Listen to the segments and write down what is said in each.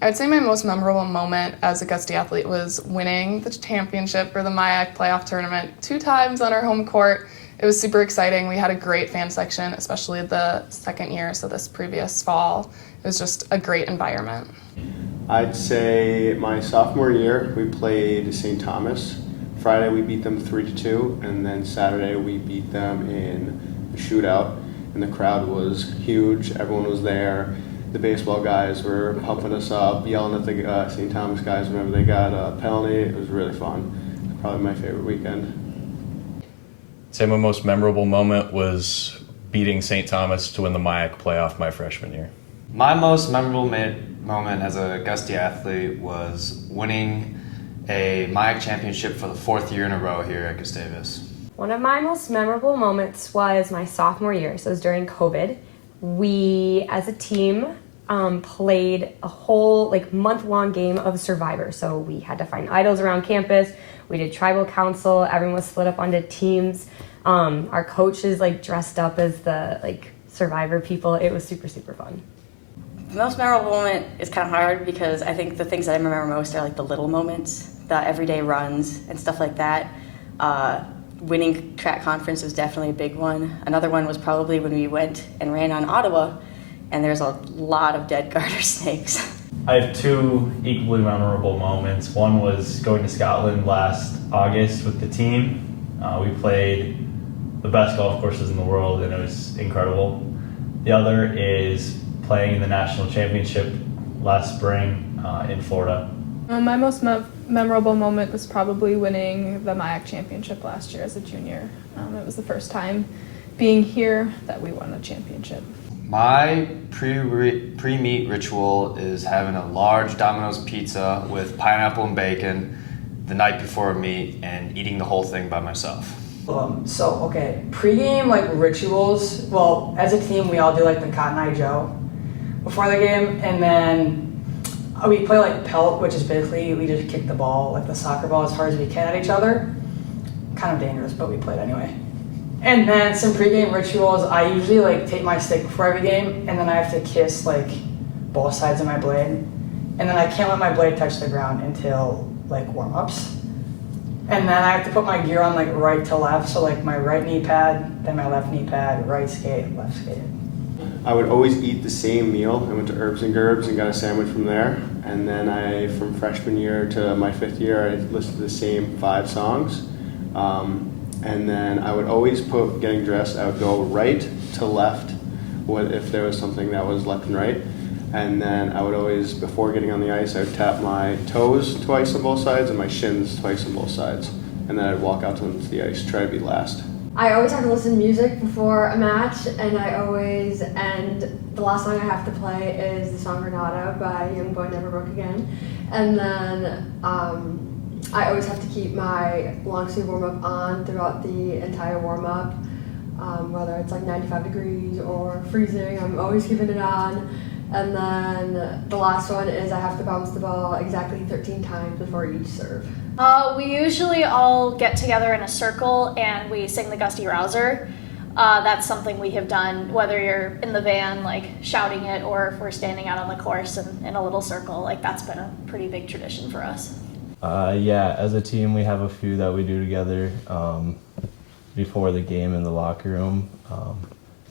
I'd say my most memorable moment as a Gustie athlete was winning the championship for the MIAC playoff tournament 2 times on our home court. It was super exciting. We had a great fan section, especially the second year, so this previous fall. It was just a great environment. I'd say my sophomore year, we played St. Thomas. Friday we beat them 3-2, and then Saturday we beat them in a shootout, and the crowd was huge. Everyone was there. The baseball guys were pumping us up, yelling at the St. Thomas guys whenever they got a penalty. It was really fun. It was probably my favorite weekend. I'd say my most memorable moment was beating St. Thomas to win the MIAC playoff my freshman year. My most memorable moment as a Gustie athlete was winning a MIAC championship for the 4th year in a row here at Gustavus. One of my most memorable moments was my sophomore year, so it was during COVID. We, as a team, played a whole month-long game of Survivor. So we had to find idols around campus. We did tribal council. Everyone was split up onto teams. Our coaches dressed up as the Survivor people. It was super, super fun. The most memorable moment is kind of hard because I think the things that I remember most are the little moments, the everyday runs and stuff like that. Winning track conference was definitely a big one. Another one was probably when we went and ran on Ottawa, and there's a lot of dead garter snakes. I have 2 equally memorable moments. One was going to Scotland last August with the team. We played the best golf courses in the world, and it was incredible. The other is playing in the national championship last spring in Florida. My most memorable moment was probably winning the MIAC championship last year as a junior. It was the first time being here that we won a championship. My pre-meet ritual is having a large Domino's pizza with pineapple and bacon the night before a meet and eating the whole thing by myself. Pre-game rituals, well, as a team we all do the Cotton Eye Joe before the game, and then we play pelt, which is basically we just kick the ball, the soccer ball, as hard as we can at each other. Kind of dangerous, but we played anyway. And then some pregame rituals, I usually take my stick before every game, and then I have to kiss both sides of my blade. And then I can't let my blade touch the ground until warm-ups. And then I have to put my gear on right to left, so my right knee pad, then my left knee pad, right skate, left skate. I would always eat the same meal. I went to Herbs and Gerbs and got a sandwich from there. And then from freshman year to my 5th year, I listened to the same 5 songs. And then I would always put getting dressed, I would go right to left if there was something that was left and right. And then I would always, before getting on the ice, I would tap my toes twice on both sides and my shins twice on both sides. And then I'd walk out to the ice, try to be last. I always have to listen to music before a match, and the last song I have to play is the song Renata by Young Boy Never Broke Again. And then I always have to keep my long sleeve warm-up on throughout the entire warm-up, whether it's 95 degrees or freezing, I'm always keeping it on. And then the last one is I have to bounce the ball exactly 13 times before each serve. We usually all get together in a circle and we sing the Gustie Rouser. That's something we have done, whether you're in the van shouting it or if we're standing out on the course in a little circle. That's been a pretty big tradition for us. Yeah, as a team we have a few that we do together before the game in the locker room.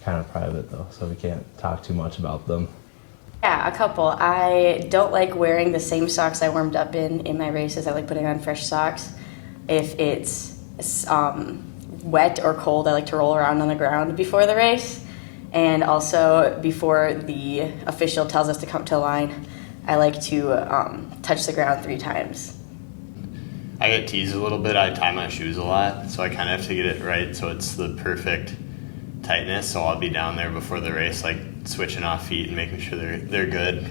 Kind of private though, so we can't talk too much about them. Yeah, a couple. I don't like wearing the same socks I warmed up in my races. I like putting on fresh socks. If it's wet or cold, I like to roll around on the ground before the race. And also, before the official tells us to come to the line, I like to touch the ground 3 times. I get teased a little bit. I tie my shoes a lot, so I kind of have to get it right so it's the perfect tightness. So I'll be down there before the race, switching off feet and making sure they're good.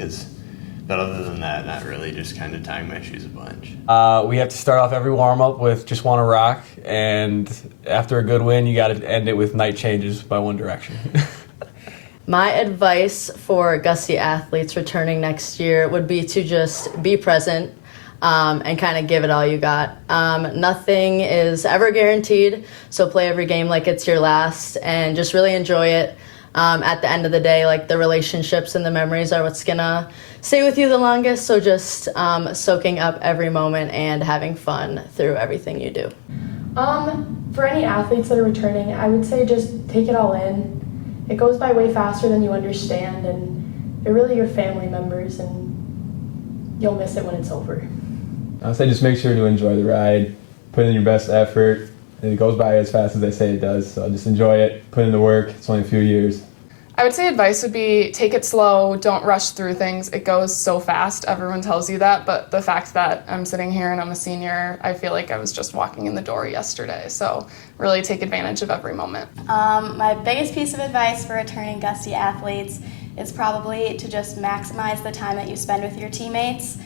But other than that, not really. Just kind of tying my shoes a bunch. We have to start off every warm up with "Just Wanna Rock," and after a good win, you got to end it with "Night Changes" by One Direction. My advice for Gustie athletes returning next year would be to just be present and kind of give it all you got. Nothing is ever guaranteed, so play every game like it's your last and just really enjoy it. At the end of the day, like the relationships and the memories are what's gonna stay with you the longest. So just soaking up every moment and having fun through everything you do. For any athletes that are returning, I would say just take it all in. It goes by way faster than you understand, and they're really your family members, and you'll miss it when it's over. I would say just make sure to enjoy the ride, put in your best effort. It goes by as fast as they say it does, so just enjoy it, put in the work. It's only a few years. I would say advice would be take it slow, don't rush through things. It goes so fast, everyone tells you that, but the fact that I'm sitting here and I'm a senior, I feel like I was just walking in the door yesterday. So really take advantage of every moment. My biggest piece of advice for returning Gustie athletes is probably to just maximize the time that you spend with your teammates.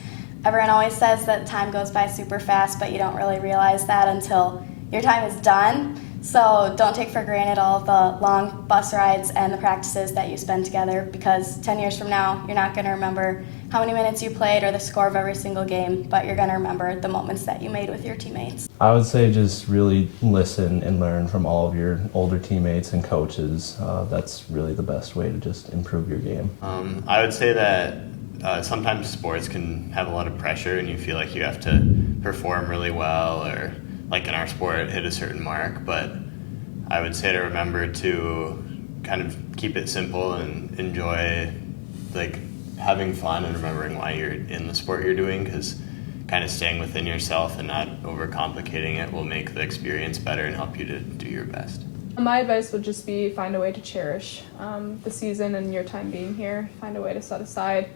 Everyone always says that time goes by super fast, but you don't really realize that until your time is done. So don't take for granted all of the long bus rides and the practices that you spend together, because 10 years from now, you're not going to remember how many minutes you played or the score of every single game, but you're going to remember the moments that you made with your teammates. I would say just really listen and learn from all of your older teammates and coaches. That's really the best way to just improve your game. I would say that sometimes sports can have a lot of pressure and you feel like you have to perform really well, or like in our sport, hit a certain mark, but I would say to remember to kind of keep it simple and enjoy like having fun and remembering why you're in the sport you're doing, because kind of staying within yourself and not overcomplicating it will make the experience better and help you to do your best. My advice would just be find a way to cherish the season and your time being here. Find a way to set aside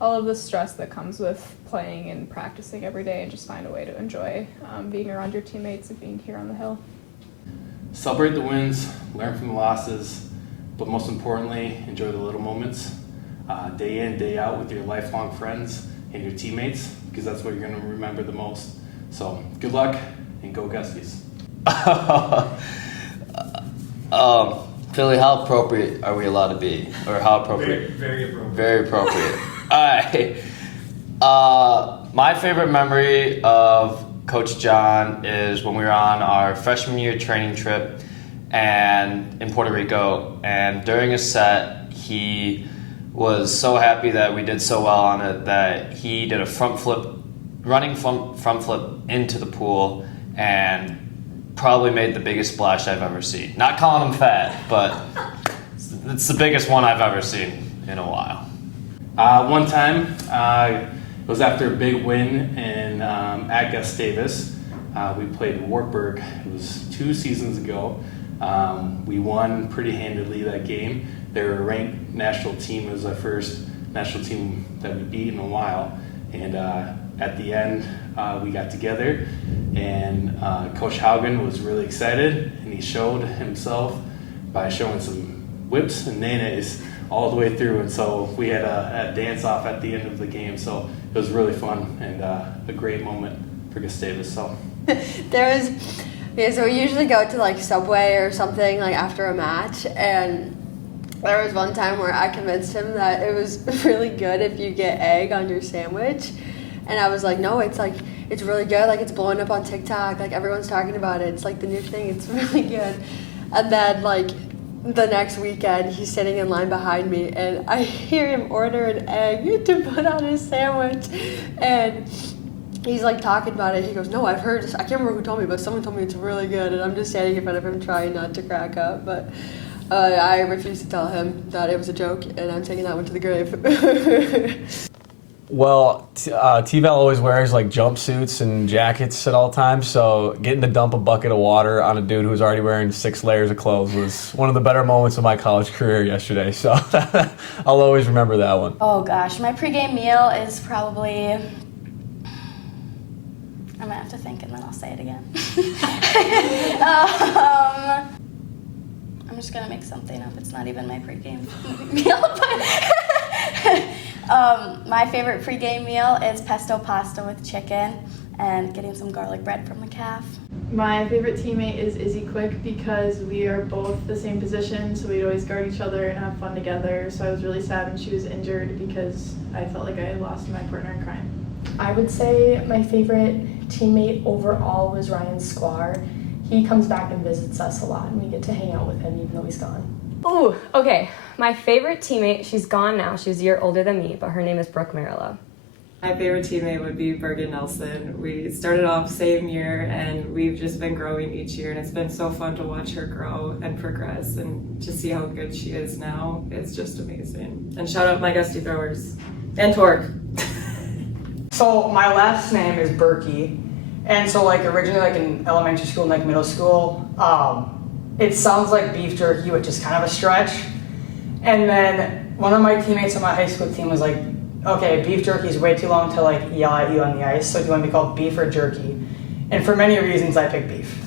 all of the stress that comes with playing and practicing every day, and just find a way to enjoy being around your teammates and being here on the hill. Celebrate the wins, learn from the losses, but most importantly, enjoy the little moments. Day in, day out with your lifelong friends and your teammates, because that's what you're going to remember the most. So good luck and go Gusties. Philly, how appropriate are we allowed to be? Or how appropriate? Very appropriate. Very appropriate. All right. My favorite memory of Coach John is when we were on our freshman year training trip and in Puerto Rico, and during a set, he was so happy that we did so well on it that he did a front flip into the pool and probably made the biggest splash I've ever seen. Not calling him fat, but it's the biggest one I've ever seen in a while. One time, it was after a big win at Gustavus. We played Wartburg. It was 2 seasons ago. We won pretty handedly that game. They were a ranked national team. It was our first national team that we beat in a while. And at the end, we got together, and Coach Haugen was really excited, and he showed himself by showing some whips and nays all the way through. And so we had a dance-off at the end of the game. So it was really fun and a great moment for Gustavus. So so we usually go to like Subway or something like after a match, and there was one time where I convinced him that it was really good if you get egg on your sandwich, and I was like, no, it's really good, like it's blowing up on TikTok, like everyone's talking about it, it's like the new thing, it's really good. And then like the next weekend, he's sitting in line behind me, and I hear him order an egg to put on his sandwich, and he's like talking about it. He goes, no, I've heard, I can't remember who told me, but someone told me it's really good, and I'm just standing in front of him trying not to crack up, but I refused to tell him that it was a joke, and I'm taking that one to the grave. Well, T-Val always wears like jumpsuits and jackets at all times, so getting to dump a bucket of water on a dude who's already wearing 6 layers of clothes was one of the better moments of my college career yesterday, so I'll always remember that one. Oh gosh, my pregame meal is probably, I'm gonna have to think and then I'll say it again. I'm just gonna make something up. It's not even my pregame meal, but my favorite pregame meal is pesto pasta with chicken and getting some garlic bread from the calf. My favorite teammate is Izzy Quick because we are both the same position, so we'd always guard each other and have fun together. So I was really sad when she was injured because I felt like I had lost my partner in crime. I would say my favorite teammate overall was Ryan Sklar. He comes back and visits us a lot, and we get to hang out with him even though he's gone. Ooh, okay. My favorite teammate, she's gone now. She's a year older than me, but her name is Brooke Marillo. My favorite teammate would be Bergen Nelson. We started off same year and we've just been growing each year, and it's been so fun to watch her grow and progress, and to see how good she is now. It's just amazing. And shout out my Gustie throwers and Torque. So my last name is Berkey, and so like originally like in elementary school and like middle school, it sounds like beef jerky, which is kind of a stretch. And then one of my teammates on my high school team was like, okay, beef jerky is way too long to like yell at you on the ice, so do you want to be called beef or jerky? And for many reasons, I picked beef.